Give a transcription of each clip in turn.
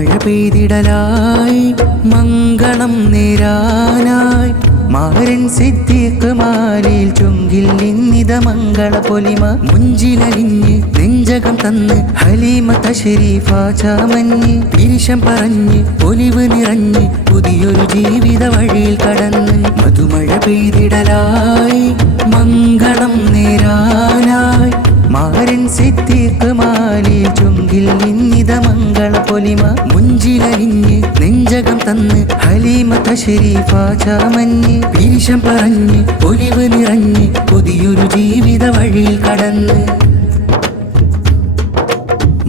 മധുമഴ പെയ്തിടലായി മംഗളം നേരാനായി മാരൻ സിദ്ദീഖ് മാലിൽ ചുങ്കിൽ നിന്നിത മംഗള പൊലിമ മുഞ്ചിലലിഞ്ഞ് നെഞ്ചകം തന്ന് ഹലീമ തശരീഫ ചാമഞ്ഞ് പിരിശം പറഞ്ഞ് ഒലിവ് നിറഞ്ഞ് പുതിയൊരു ജീവിത വഴിയിൽ കടന്ന് മധുമഴ പെയ്തിടലായി മംഗളം നേരാനായി മാരൻ സിദ്ദീഖ് മാലിൽ ചുങ്കിൽ നിന്നിത മംഗള പൊലിമ മുഞ്ചിലലിഞ്ഞ് നെഞ്ചകം തന്ന് ഹലീമ തശരീഫ ചാമഞ്ഞ് പിരിശം പറഞ്ഞ് ഒലിവ് നിറഞ്ഞ് പുതിയൊരു ജീവിത വഴിയിൽ കടന്ന്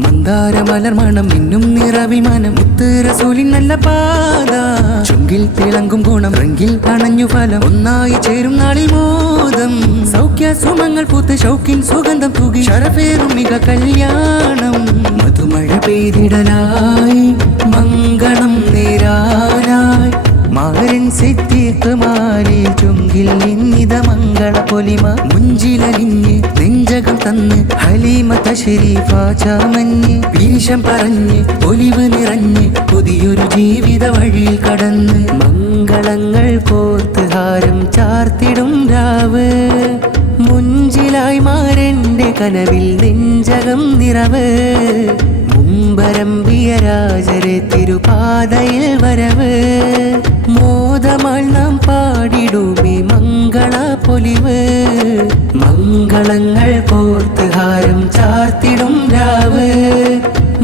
മന്ദാര മലർമണം മിന്നും നിറവിമാനം മുത്ത് റസൂലിൻ നല്ല പാത ചുങ്കിൽ തിളങ്ങും ഗുണം റെങ്കിൽ അണഞ്ഞു ഫലം ഒന്നായി ചേരും നാളിൽ മോദം സൗഖ്യ സുമങ്ങൾ പൂത്ത് ഷൗക്കിൻ സുഗന്ധം തൂകി ശരഫേറും മിക കല്യാണം മധുമഴ പെയ്തിടലായി മംഗളം നേരാനായി മാരൻ സിദ്ദീഖ് മാലിൽ ചുങ്കിൽ നിന്നിത മംഗള പൊലിമ മുഞ്ചിലലിഞ്ഞ് നെഞ്ചകം തന്ന് ഹലീമ തശരീഫ ചാമഞ്ഞ് പിരിശം പറഞ്ഞ് ഒലിവ് നിറഞ്ഞ് പുതിയൊരു ജീവിത വഴിയിൽ കടന്ന് മംഗളങ്ങൾ കോർത്ത് ഹാരം ചാർത്തിടും രാവ് മുഞ്ചിലായി മാരന്റെ കനവിൽ നെഞ്ചകം നിറവ് മുമ്പരമ്പിയ രാജരെ തിരുപാതയിൽ വരവ് മോദമാൾ നാം പാടിടുമേ മംഗള പൊലിവ് മംഗളങ്ങൾ കോർത്ത് ഹാരം ചാർത്തിടും രാവ്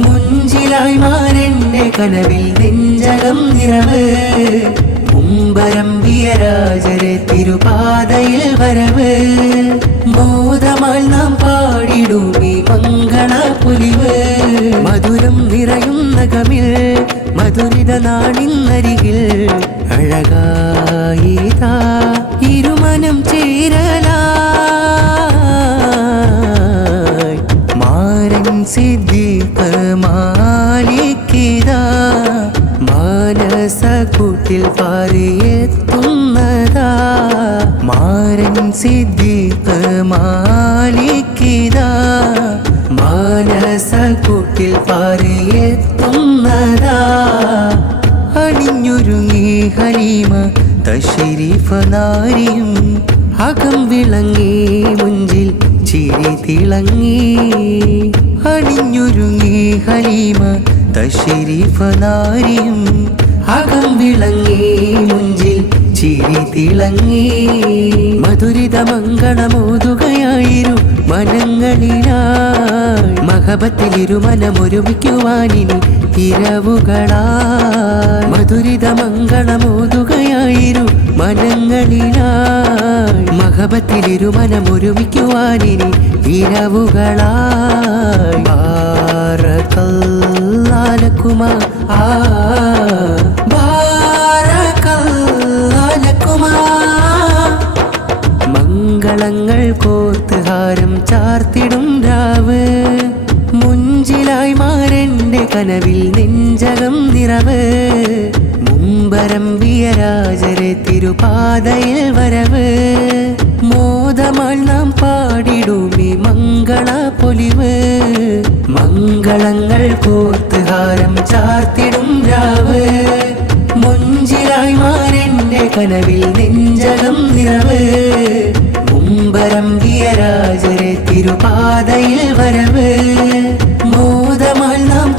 മുഞ്ചിലായി മാരന്റെ കനവിൽ നെഞ്ചകം നിറവ് മുമ്പരമ്പിയ രാജരെ തിരുപാതയിൽ വരവ് മോദമാൾ നാം പാടിടുമേ മംഗള പൊലിവ് മധുരം നിറയുന്ന കമിൽ മധുരിത നാണിന്നരികിൽ അഴകായിതാ ഇരുമനം ചേരലായി മാരൻ സിദ്ദീഖ് മാലിക്കിതാ മാനസക്കൂട്ടിൽ പാറിയെത്തുന്നതാ മാരൻ സിദ്ദീഖ് മാലിക്കിതാ മാനസക്കൂട്ടിൽ പാറിയെത്തുന്നതാ അണിഞ്ഞൊരുങ്ങി ഹലീമ തശരീഫ നാരിയും അകം വിളങ്ങി മുഞ്ചിൽ ചിരി തിളങ്ങി അണിഞ്ഞൊരുങ്ങി ഹലീമ തശരീഫ നാരിയും അകം വിളങ്ങി മുഞ്ചിൽ ചിരി തിളങ്ങി മധുരിത മംഗളമോതുകയായിരു മനങ്ങളിലായി മഹബത്തിലിരു മനമൊരുമിക്കുവാനിനി ഇരവുകളായി മധുരിത മംഗളമോതുകയായിരു മനങ്ങളിലായി മഹബത്തിലിരു മനമൊരുമിക്കുവാനിനി ഇരവുകളായി ബാറകല്ലാലകുമാ ബാറകല്ലാലകുമാ മംഗളങ്ങൾ കോർത്ത് ഹാരം ചാർത്തിടും രാവ് മുഞ്ചിലായി മാരന്റെ കനവിൽ നെഞ്ചകം നിറവ് മുമ്പരമ്പിയ രാജരെ തിരുപാതയിൽ വരവ് മോദമാൾ നാം പാടിടുമേ മംഗള പൊലിവ് മംഗളങ്ങൾ കോർത്ത് ഹാരം ചാർത്തിടും രാവ് മുഞ്ചിലായി മാരന്റെ കനവിൽ നെഞ്ചകം നിറവ് മുമ്പരമ്പിയ രാജരെ തിരുപാതയിൽ വരവ് മോദമാൾ നാം